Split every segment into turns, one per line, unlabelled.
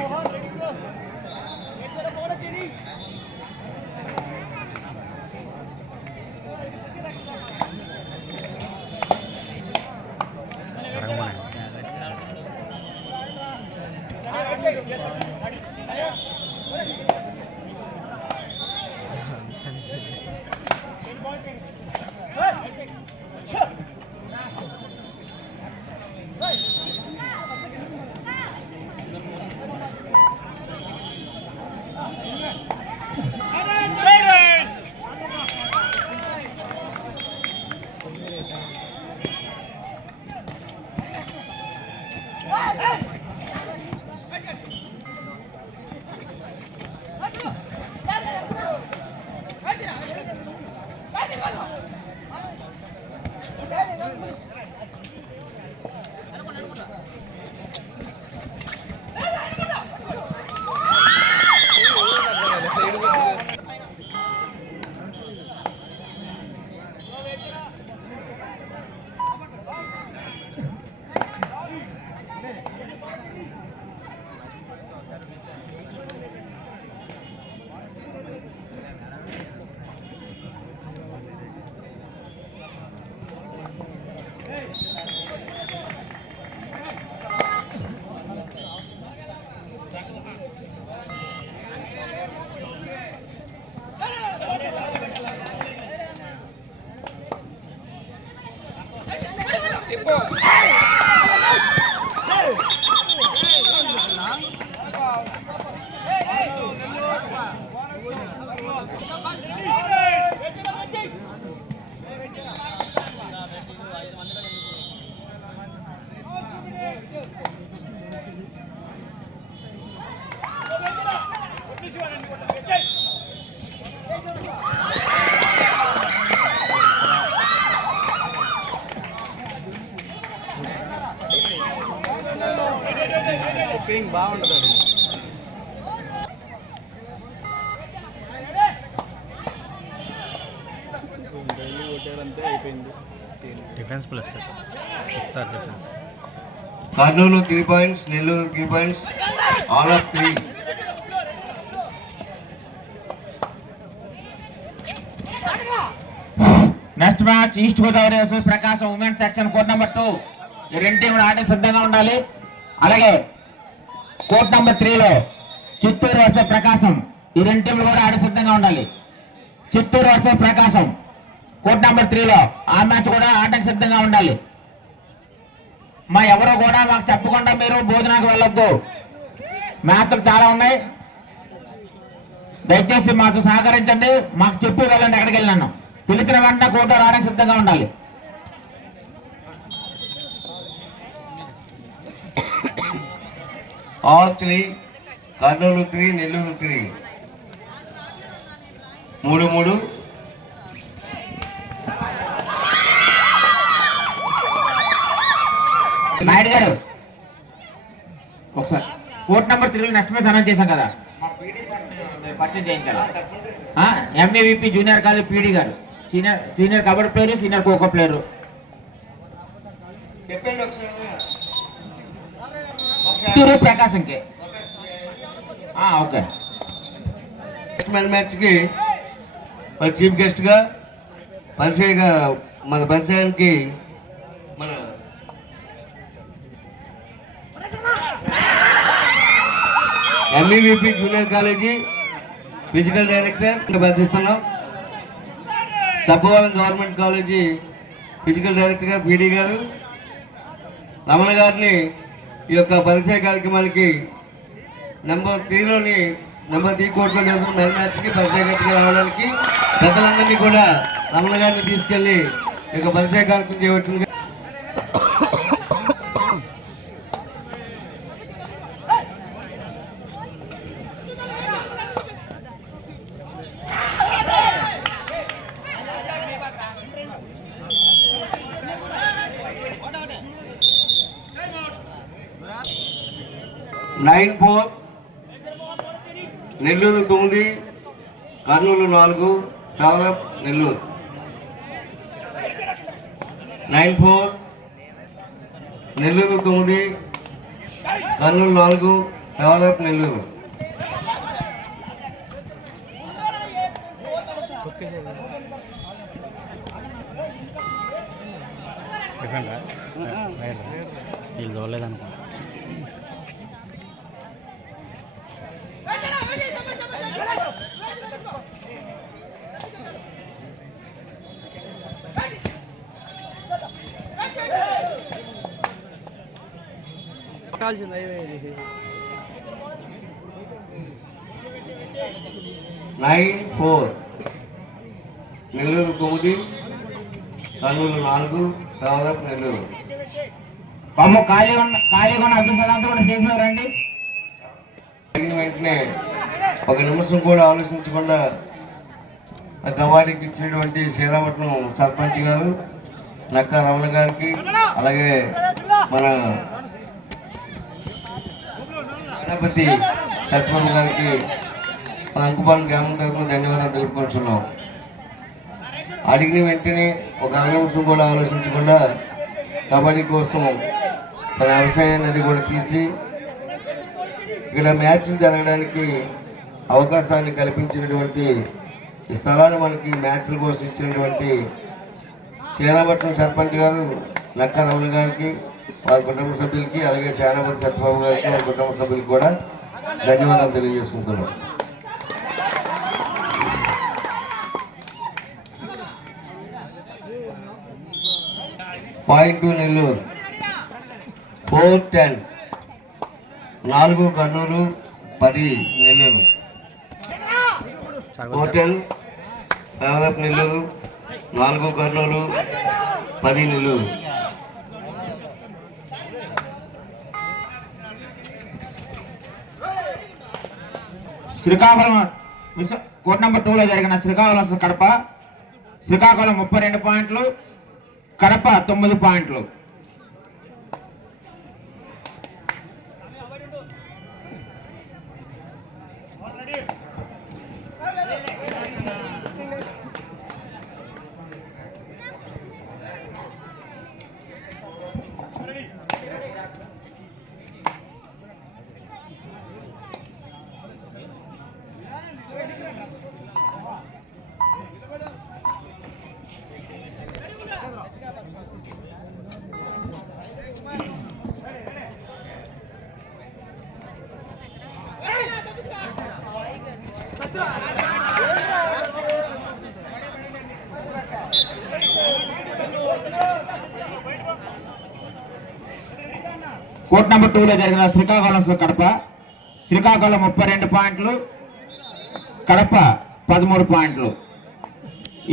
Mohan ready to go wait for the ball Cheney Dale. pô! అయిపోయింది.
Defence plus చెప్తారు defence
Kurnool three points Nellore three points all of three
next match East Godavari versus Prakasam women's section court number two ఈ రెండు టీంలు ఆడే సిద్ధంగా ఉండాలి. అలాగే court number త్రీలో చిత్తూరు వర్సెస్ ప్రకాశం ఈ రెండు టీంలు కూడా ఆడే సిద్ధంగా ఉండాలి. Chittoor versus Prakasam court number త్రీలో ఆ మ్యాచ్ కూడా ఆటకు సిద్ధంగా ఉండాలి. మా ఎవరు కూడా మాకు చెప్పకుండా మీరు భోజనానికి వెళ్ళొద్దు. మ్యాచ్లు చాలా ఉన్నాయి. దయచేసి మాకు సహకరించండి. మాకు చెప్పి వెళ్ళండి ఎక్కడికి వెళ్ళాను పిలిచిన వెంటనే కోర్టు రావడానికి సిద్ధంగా ఉండాలి.
All three Kurnool three Nellore three. మూడు మూడు.
నాయుడు గారు ఒకసారి కోర్ట్ నెంబర్ త్రీలో నెక్స్ట్ మ్యాచ్ అనౌన్స్ చేశాం కదా. మా పరిచయం చేయించాలా? MAVP junior college PD garu. Senior senior kabaddi player senior kho kho player. Chittoor ప్రకాశంకి. ఆ, ఓకే.
మ్యాన్ మ్యాచ్కి మరి చీఫ్ గెస్ట్గా పరిచయగా మన పరిచయానికి మన MEVP junior college physical director బంధిస్తున్నాం Sabbavaram government college physical డైరెక్టర్గా పీడీ గారు. రమణ గారిని ఈ యొక్క పరిచయ కార్యక్రమానికి నెంబర్ త్రీలోని నెంబర్ త్రీ కోర్టులో జరుగుతున్న మెన్ మ్యాచ్కి పరిచయకర్తగా రావడానికి పెద్దలందరినీ కూడా రమణ గారిని తీసుకెళ్ళి ఈ యొక్క పరిచయ కార్యక్రమం చేయవచ్చుగా నైన్ ఫోర్ నెల్లూరు తొమ్మిది కర్నూలు నాలుగు develop Nellore. Nine four Nellore తొమ్మిది కర్నూలు నాలుగు develop Nellore. Nine four Nellore తొమ్మిది కర్నూలు నాలుగు డెవలప్ నెల్లూరు
పాము ఖాళీ ఉన్న ఖాళీగా ఉన్న అభ్యర్థులంతా కూడా చేసిన రండి
జరిగిన వెంటనే ఒక నిమిషం కూడా ఆలోచించకుండా ఆ కవాడికి ఇచ్చినటువంటి శ్రీరామపట్నం సర్పంచ్ గారు నక్క రమణ గారికి అలాగే మన గణపతి సర్పంచ్ గారికి మన అంకుపాలెం గ్రామం తరఫున ధన్యవాదాలు తెలుపుకుంటున్నాం. అడిగిన వెంటనే ఒక అర కూడా ఆలోచించకుండా కబడ్డీ కోసం తన వ్యవసాయాన్ని అది కూడా తీసి ఇక్కడ మ్యాచ్లు జరగడానికి అవకాశాన్ని కల్పించినటువంటి ఈ స్థలాన్ని మనకి మ్యాచ్ల కోసం ఇచ్చినటువంటి శ్రీరామపట్నం సర్పంచ్ గారు నక్క రమణ గారికి వారి కుటుంబ సభ్యులకి అలాగే సేనాపతి సత్యబాబు గారికి వారి కుటుంబ సభ్యులకి కూడా ధన్యవాదాలు తెలియజేసుకుంటున్నాం. Point two Nellore. Four ten. నాలుగు కర్నూలు. పది నెల్లూరు. Four ten. నెల్లూరు. నాలుగు కర్నూలు. పది Nellore.
Srikakulam miss court number టూలో జరిగిన శ్రీకాకుళం కడప. శ్రీకాకుళం ముప్పై రెండు పాయింట్లు కడప తొమ్మిది పాయింట్లు. కోట్ నెంబర్ టూలో జరిగిన శ్రీకాకుళం కడప శ్రీకాకుళం ముప్పై రెండు పాయింట్లు కడప పదమూడు పాయింట్లు.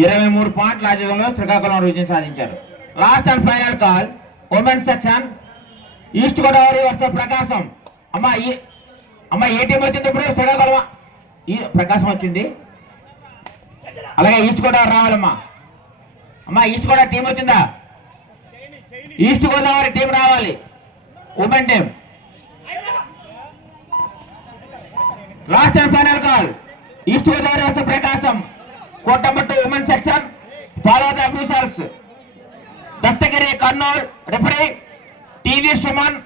ఇరవై మూడు పాయింట్ల ఆధ్వర్యంలో శ్రీకాకుళం విజయం సాధించారు. Last and final call women section East Godavari versus Prakasam. అమ్మా ఈ అమ్మా ఏ టీం వచ్చింది ఇప్పుడు? శ్రీకాకుళం ఈ ప్రకాశం వచ్చింది. అలాగే ఈస్ట్ గోదావరి రావాలమ్మా. అమ్మా ఈస్ట్ గోదావరి టీం వచ్చిందా? ఈస్ట్ గోదావరి టీం రావాలి. Women team last and final call East Godavari వచ్చే Prakasam. కోటంబట్టు women section follow the officers Dastagiri Kurnool referee TV Suman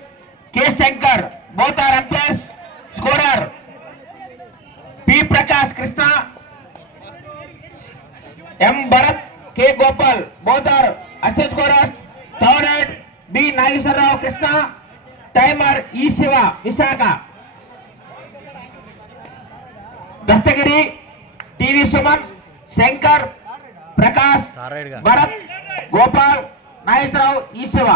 K Shankar both are umpires scorer P Prakash Krishna M Bharat K Gopal both are assistant scorer third head B Nageswararao Krishna timer E Shiva Visakha. Dastagiri TV Suman Shankar Prakash Bharat Gopal Nageswararao E Shiva.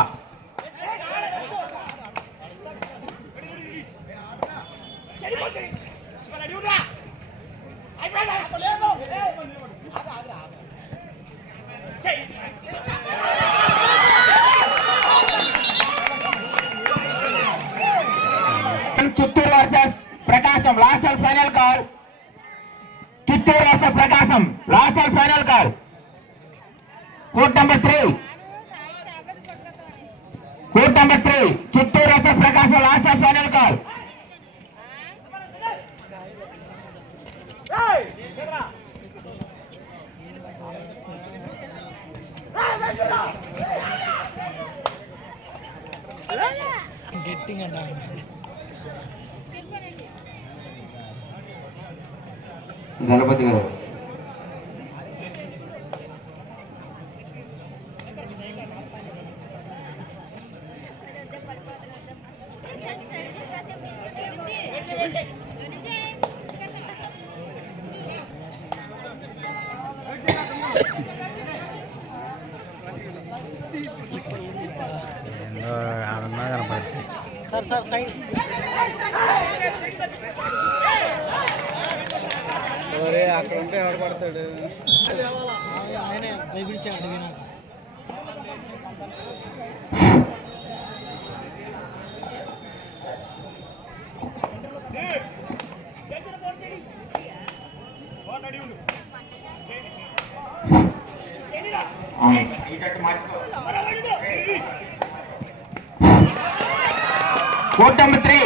Chittoor versus Prakasam last and final call Chittoor versus Prakasam last and final call court number three court number three Chittoor versus Prakasam last and final call
Ganapati garu
court three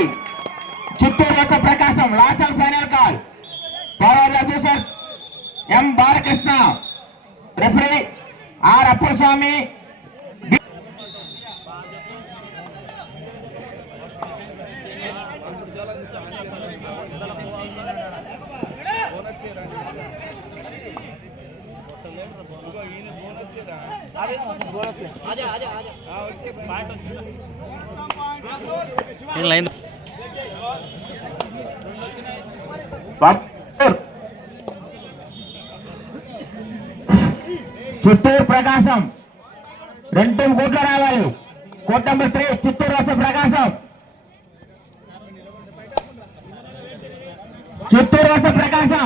Chittoor యొక్క Prakasam last and final call. Power officer M Balakrishna. Referee R Appaswamy
నేను line
Chittoor Prakasam. రెండు కోట్లు రావాలి. Coat number three Chittoor వచ్చే ప్రకాశం. చిత్తూరు వచ్చే ప్రకాశం.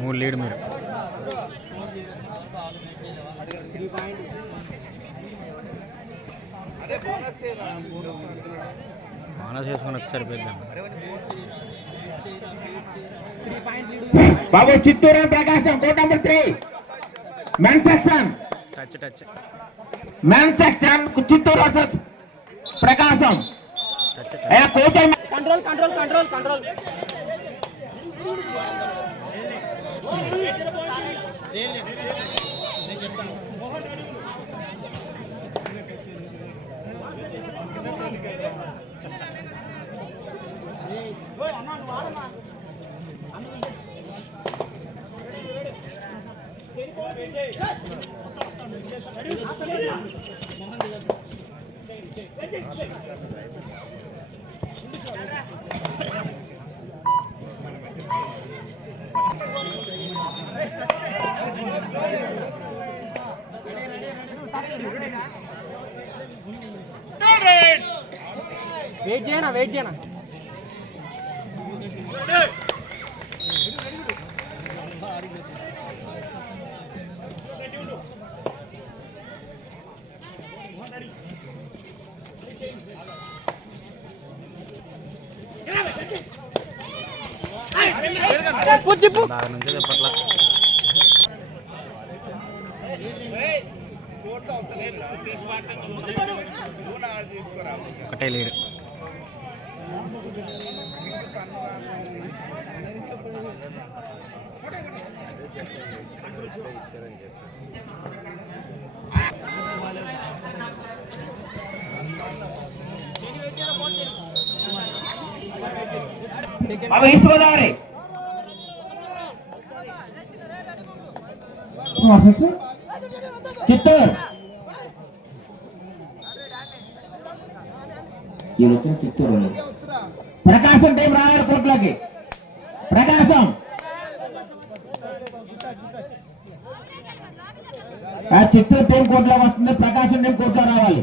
మూడు lead మీరు. Bonus వేసుకొని వచ్చి సరిపోద్దాం
బాబు Chittoor Prakasam court number three. Men section
touch touch
men section Chittoor versus Prakasam
control control control control wait చేయనా వెయిట్ చేయనా
బాగా నుంచి చెప్పట్లా ఒకటే లీడ్
బాబు ఈస్ట్ గోదావరి. చిత్తూరు. చిత్తూరు. ప్రకాశం టీం రావాలి కోర్టులోకి ప్రకాశం. ఆ చిత్తూరు టీం కోర్టులోకి వస్తుంది ప్రకాశం టీం కోర్టులో రావాలి.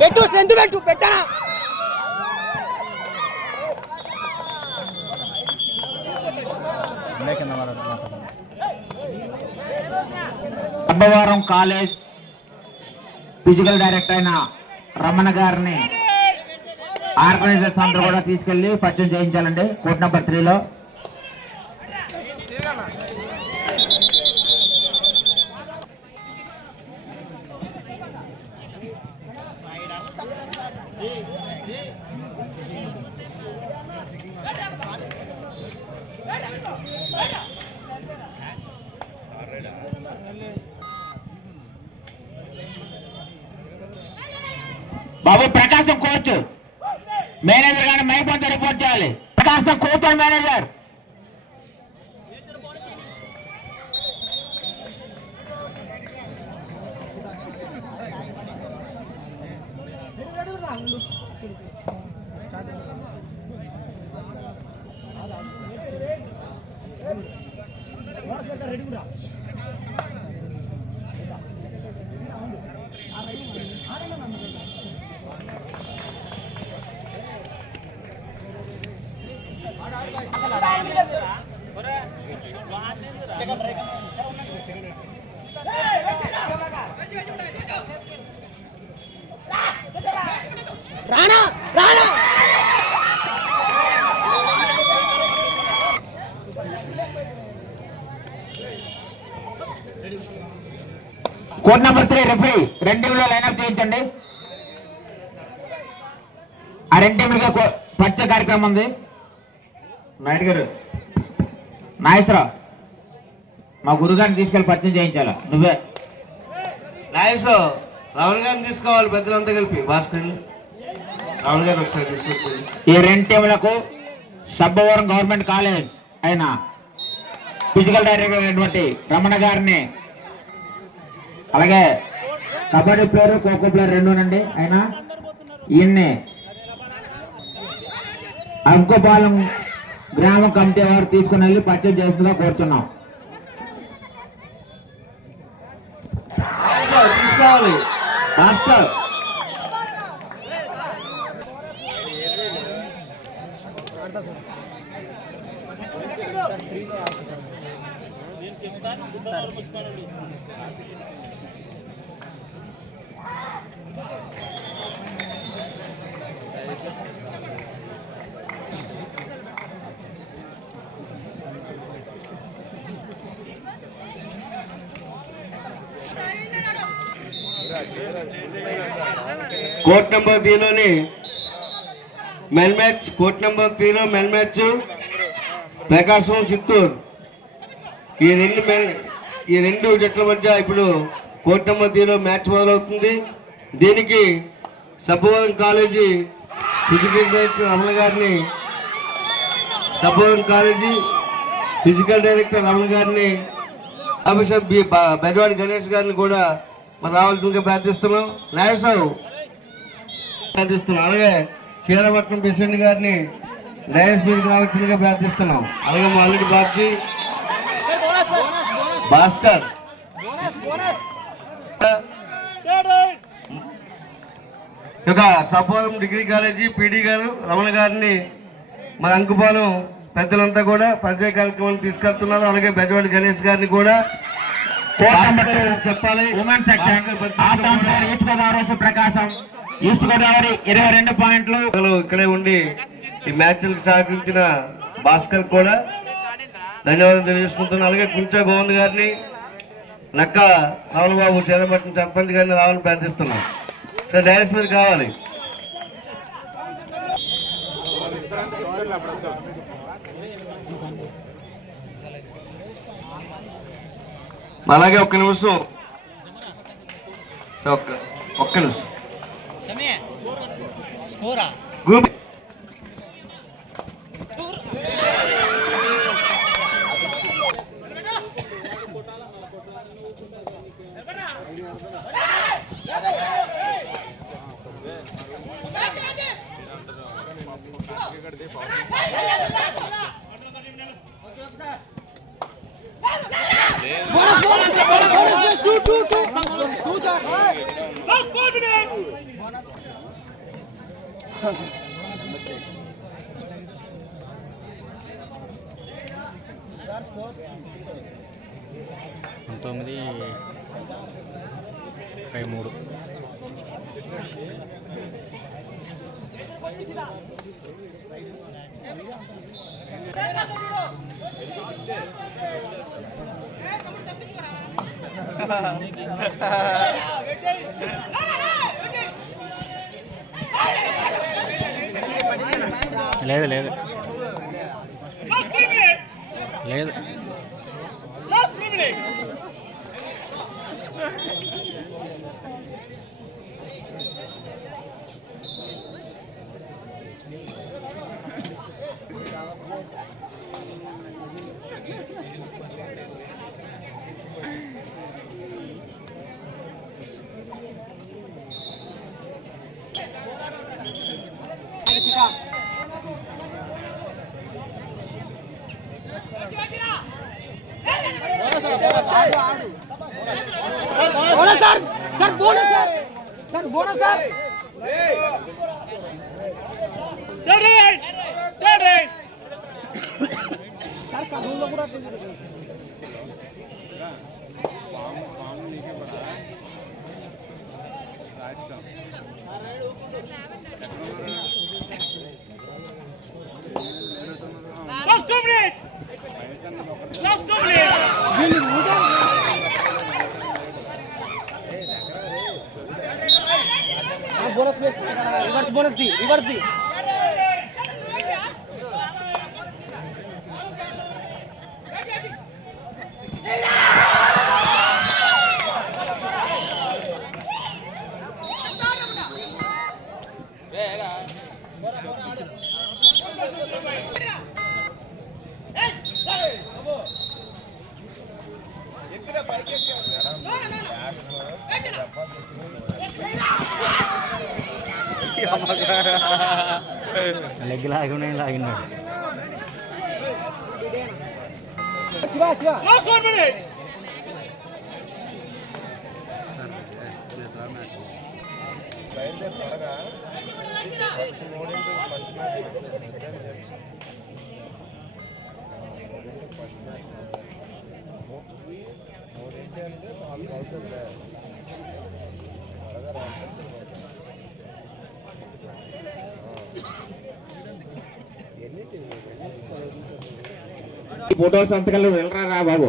పెట్టు స్ట్రెంత్ పెట్టు పెట్టనా?
ఉండే
కాలేజ్ ఫిజికల్ డైరెక్టర్ అయిన రమణ గారిని ఆర్గనైజర్స్ అందరూ కూడా తీసుకెళ్ళి పరిచయం చేయించాలండి. కోర్ట్ నెంబర్ త్రీలో. బాబు ప్రకాశం కోచ్ మేనేజర్ గారిని మైపోతే రిపోర్ట్ చేయాలి. Prakasam coach manager.
రానా రానా.
కోట్ నెంబర్ త్రీ రెఫరీ రెండు టీంలో లైన్అప్ చేయించండి. ఆ రెండు టీంలుగా పచ్చ కార్యక్రమం ఉంది. నాయుడు గారు. నాగేశ్వరరావు మా గురుగారిని తీసుకెళ్ళి పరిచయం చేయించాలా? నువ్వే.
నాయస్ రాహుల్ గారిని తీసుకోవాలి పెద్దలంతా కలిపి. భాస్కర్ రాహుల్ గారు ఒకసారి తీసుకొచ్చి.
ఈ రెండు టీంలకు సబ్బవరం గవర్నమెంట్ కాలేజ్ అయిన ఫిజికల్ డైరెక్టర్ అయినటువంటి రమణ గారిని. అలాగే కబడ్డీ ప్లేయర్ ఖోఖో ప్లేయర్ రెండునండి ఆయన ఈయన్ని అంకుపాలెం గ్రామ కమిటీ వారు తీసుకుని వెళ్ళి పర్చేజ్ చేస్తుందా కోరుతున్నాం.
తీసుకోవాలి.
మాస్టర్
కోర్ట్ నెంబర్ త్రీలోని మెన్ మ్యాచ్ కోర్ట్ నెంబర్ త్రీలో మెన్ మ్యాచ్ ప్రకాశం చిత్తూరు. ఈ రెండు మెన్ ఈ రెండు జట్ల మధ్య ఇప్పుడు కోర్ట్ నెంబర్ త్రీలో మ్యాచ్ మొదలవుతుంది. దీనికి సబ్బోధన్ కాలేజీ ఫిజికల్ డైరెక్టర్ రమణ గారిని సబ్బోధన్ కాలేజీ ఫిజికల్ డైరెక్టర్ రమణ గారిని ఆఫీసర్ బి బెజవాడి గణేష్ గారిని కూడా మరి రావాల్సిందిగా ప్రార్థిస్తున్నాం. నాగేశ్వరావు ప్రార్థిస్తున్నాం. అలాగే శ్రీరామపట్నం ప్రెసిడెంట్ గారిని డయస్ మీదకి రావాల్సిందిగా ప్రార్థిస్తున్నాం. అలాగే మా అల్లుడి బాబ్జీ భాస్కర్. ఇక సపోరం డిగ్రీ కాలేజీ పీడీ గారు రమణ గారిని మన అంకుపాలెం పెద్దలంతా కూడా పరిచయ కార్యక్రమాలు తీసుకెళ్తున్నారు. అలాగే బెజవాడి గణేష్ గారిని కూడా చెప్పాలి.
ఈస్ట్ గోదావరి ప్రకాశం. ఈస్ట్ గోదావరి ఇరవై రెండు పాయింట్లు.
ఇక్కడే ఉండి ఈ మ్యాచ్లకు సహకరించిన భాస్కర్ కూడా ధన్యవాదాలు తెలియజేసుకుంటున్నాను. అలాగే కుంచా గోవింద్ గారిని నక్క రావులబాబు చేదపట్నం సర్పంచ్ గారిని రావాలని ప్రార్థిస్తున్నాం. డయాస్ మీద కావాలి. అలాగే ఒక్క నిమిషం. ఒక్క ఒక్క నిమిషం. గ్రూప్
పంతొమ్మిది ముప్పై మూడు లేదు లేదు. లేదు.
সাপ
বোনাস বোনাস দি
রিভার্স দি.
ఫోటో సంతకాలు వెళ్ళరా బాబు?